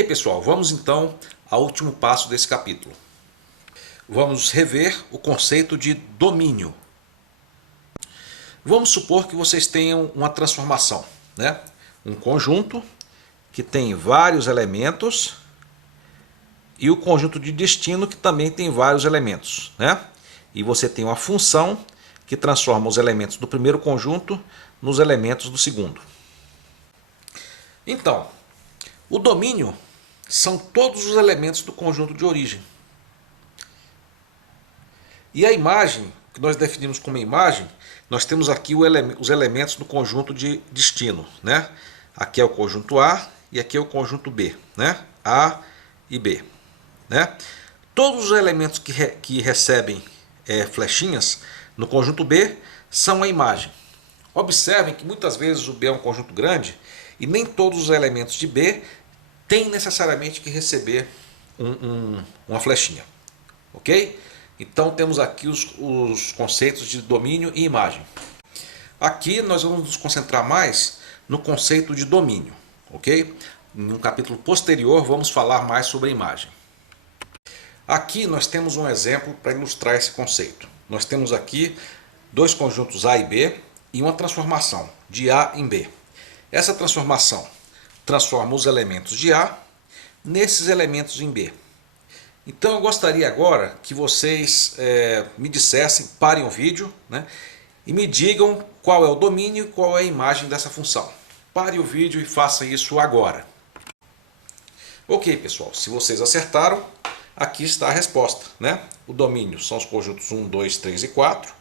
Ok, pessoal, vamos então ao último passo desse capítulo. Vamos rever o conceito de domínio. Vamos supor que vocês tenham uma transformação, né? Um conjunto que tem vários elementos e o conjunto de destino que também tem vários elementos, né? E você tem uma função que transforma os elementos do primeiro conjunto nos elementos do segundo. Então, o domínio são todos os elementos do conjunto de origem. E a imagem, que nós definimos como imagem, nós temos aqui os elementos do conjunto de destino, né? Aqui é o conjunto A e aqui é o conjunto B, né? A e B, né? Todos os elementos que recebem flechinhas no conjunto B são a imagem. Observem que muitas vezes o B é um conjunto grande e nem todos os elementos de B têm necessariamente que receber uma flechinha, ok? Então temos aqui os conceitos de domínio e imagem. Aqui nós vamos nos concentrar mais no conceito de domínio, ok? Em um capítulo posterior vamos falar mais sobre a imagem. Aqui nós temos um exemplo para ilustrar esse conceito. Nós temos aqui dois conjuntos A e B e uma transformação de A em B. Essa transformação transforma os elementos de A nesses elementos em B. Então eu gostaria agora que vocês me dissessem, parem o vídeo, né, e me digam qual é o domínio e qual é a imagem dessa função. Pare o vídeo e façam isso agora. Ok, pessoal, se vocês acertaram, aqui está a resposta, né? O domínio são os conjuntos 1, 2, 3 e 4,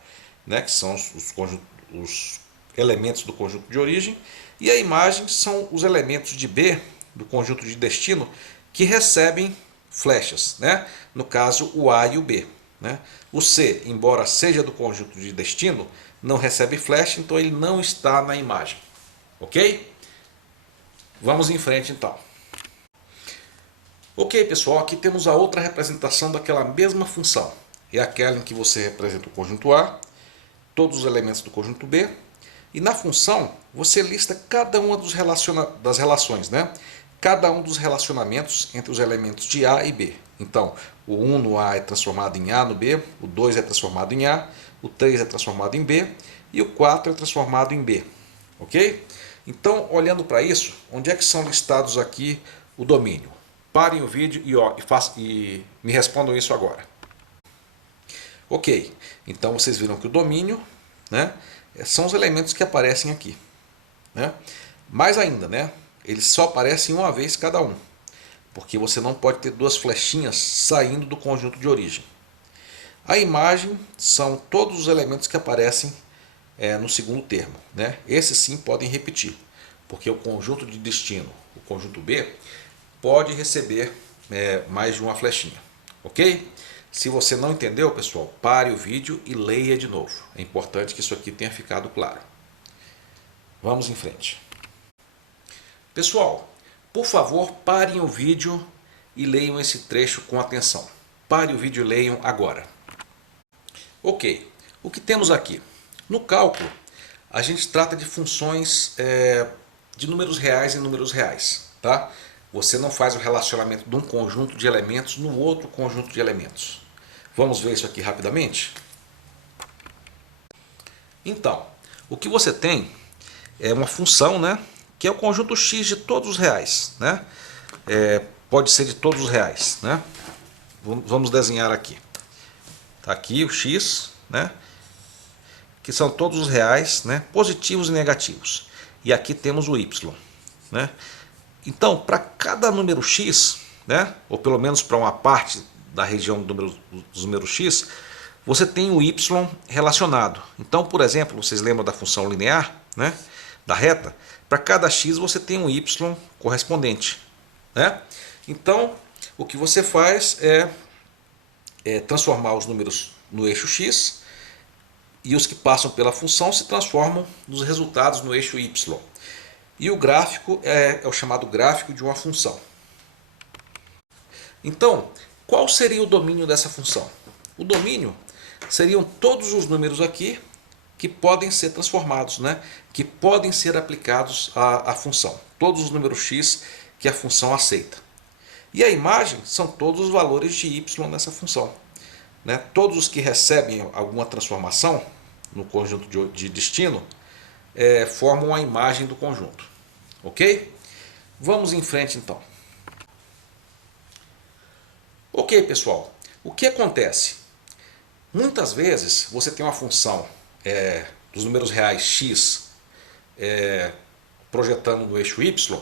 né, que são os elementos do conjunto de origem, e a imagem são os elementos de B, do conjunto de destino, que recebem flechas, né? No caso o A e o B, né? O C, embora seja do conjunto de destino, não recebe flecha, então ele não está na imagem, ok? Vamos em frente então. Ok, pessoal, aqui temos a outra representação daquela mesma função. É aquela em que você representa o conjunto A, todos os elementos do conjunto B, e na função você lista cada uma das relações, né? Cada um dos relacionamentos entre os elementos de A e B. Então, o 1 no A é transformado em A no B, o 2 é transformado em A, o 3 é transformado em B e o 4 é transformado em B. Ok? Então, olhando para isso, onde é que são listados aqui o domínio? Parem o vídeo e me respondam isso agora. Ok, então vocês viram que o domínio, né, são os elementos que aparecem aqui, né? Mais ainda, né? Eles só aparecem uma vez cada um, porque você não pode ter duas flechinhas saindo do conjunto de origem. A imagem são todos os elementos que aparecem no segundo termo, né? Esses sim podem repetir, porque o conjunto de destino, o conjunto B, pode receber mais de uma flechinha, ok? Se você não entendeu, pessoal, pare o vídeo e leia de novo. É importante que isso aqui tenha ficado claro. Vamos em frente. Pessoal, por favor, parem o vídeo e leiam esse trecho com atenção. Pare o vídeo e leiam agora. Ok, o que temos aqui? No cálculo, a gente trata de funções de números reais em números reais, tá? Você não faz o relacionamento de um conjunto de elementos no outro conjunto de elementos. Vamos ver isso aqui rapidamente? Então, o que você tem é uma função, né, que é o conjunto x de todos os reais, né? Pode ser de todos os reais, né? Vamos desenhar aqui. Tá aqui o x, né, que são todos os reais, né, positivos e negativos. E aqui temos o y, né? Então, para cada número x, né, ou pelo menos para uma parte da região dos números x, você tem o y relacionado. Então, por exemplo, vocês lembram da função linear, né, da reta? Para cada x você tem um y correspondente, né? Então, o que você faz é transformar os números no eixo x e os que passam pela função se transformam nos resultados no eixo y. E o gráfico é o chamado gráfico de uma função. Então, qual seria o domínio dessa função? O domínio seriam todos os números aqui que podem ser transformados, né? Que podem ser aplicados à função. Todos os números x que a função aceita. E a imagem são todos os valores de y nessa função, né? Todos os que recebem alguma transformação no conjunto de destino formam a imagem do conjunto. Ok? Vamos em frente então. Ok, pessoal. O que acontece? Muitas vezes você tem uma função dos números reais x projetando no eixo y,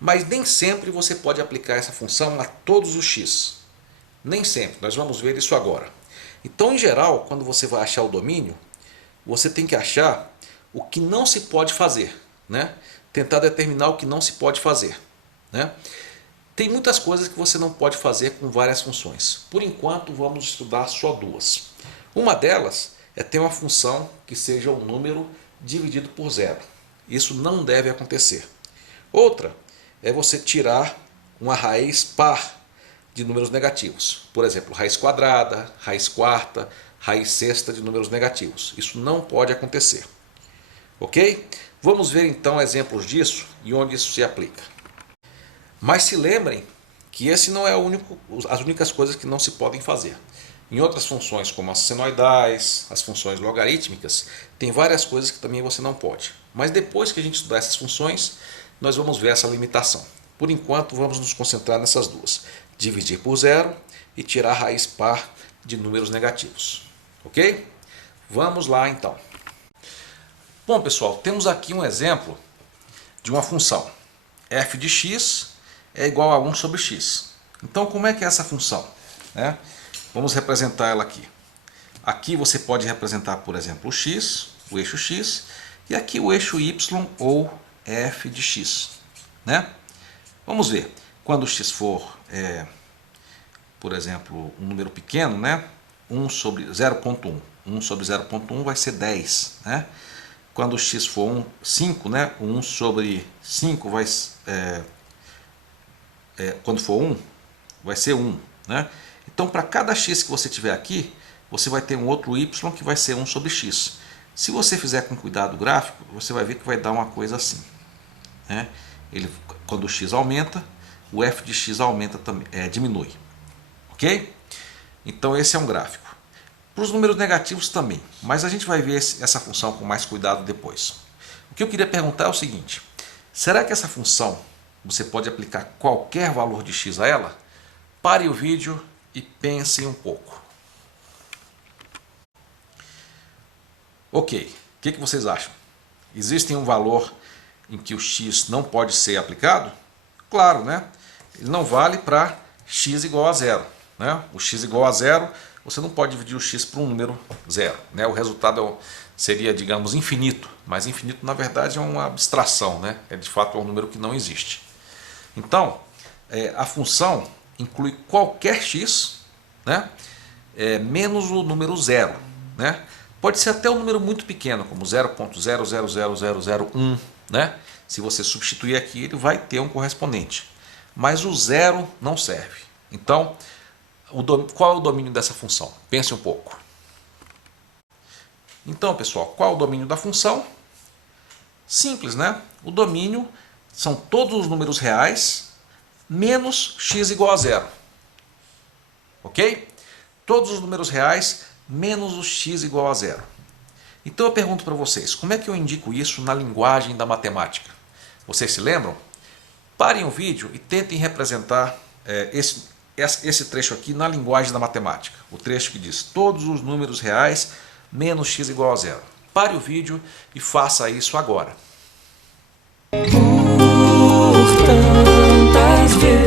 mas nem sempre você pode aplicar essa função a todos os x. Nem sempre, nós vamos ver isso agora. Então, em geral, quando você vai achar o domínio, você tem que achar o que não se pode fazer, né? Tentar determinar o que não se pode fazer, né? Tem muitas coisas que você não pode fazer com várias funções. Por enquanto, vamos estudar só duas. Uma delas é ter uma função que seja um número dividido por zero. Isso não deve acontecer. Outra é você tirar uma raiz par de números negativos. Por exemplo, raiz quadrada, raiz quarta, raiz sexta de números negativos. Isso não pode acontecer. Ok? Vamos ver então exemplos disso e onde isso se aplica. Mas se lembrem que esse não é as únicas coisas que não se podem fazer. Em outras funções, como as senoidais, as funções logarítmicas, tem várias coisas que também você não pode. Mas depois que a gente estudar essas funções, nós vamos ver essa limitação. Por enquanto, vamos nos concentrar nessas duas. Dividir por zero e tirar a raiz par de números negativos. Ok? Vamos lá então. Bom, pessoal, temos aqui um exemplo de uma função. F de x é igual a 1 sobre x. Então, como é que é essa função, né? Vamos representar ela aqui. Aqui você pode representar, por exemplo, o x, o eixo x, e aqui o eixo y ou f de x, né? Vamos ver. Quando o x for, por exemplo, um número pequeno, né? 1 sobre 0,1. 1 sobre 0,1 vai ser 10, né? Quando o x for 5, né? 1 sobre 5 vai quando for 1, vai ser 1, né? Então, para cada x que você tiver aqui, você vai ter um outro y que vai ser 1 sobre x. Se você fizer com cuidado o gráfico, você vai ver que vai dar uma coisa assim, né? Quando o x aumenta, o f de x aumenta também, diminui. Ok? Então, esse é um gráfico. Para os números negativos também, mas a gente vai ver essa função com mais cuidado depois. O que eu queria perguntar é o seguinte: será que essa função você pode aplicar qualquer valor de x a ela? Pare o vídeo e pense um pouco. Ok, o que vocês acham? Existe um valor em que o x não pode ser aplicado? Claro, né? Ele não vale para x igual a zero, né? O x igual a zero, você não pode dividir o x por um número zero, né? O resultado seria, digamos, infinito, mas infinito na verdade é uma abstração, né? De fato é um número que não existe. Então, a função inclui qualquer x, né? Menos o número zero, né? Pode ser até um número muito pequeno, como 0,000001, né? Se você substituir aqui, ele vai ter um correspondente. Mas o zero não serve. Então, qual é o domínio dessa função? Pense um pouco. Então, pessoal, qual é o domínio da função? Simples, né? O domínio são todos os números reais menos x igual a zero. Ok? Todos os números reais menos o x igual a zero. Então eu pergunto para vocês, como é que eu indico isso na linguagem da matemática? Vocês se lembram? Parem o vídeo e tentem representar esse trecho aqui na linguagem da matemática. O trecho que diz todos os números reais menos x igual a zero. Pare o vídeo e faça isso agora. Por tantas vezes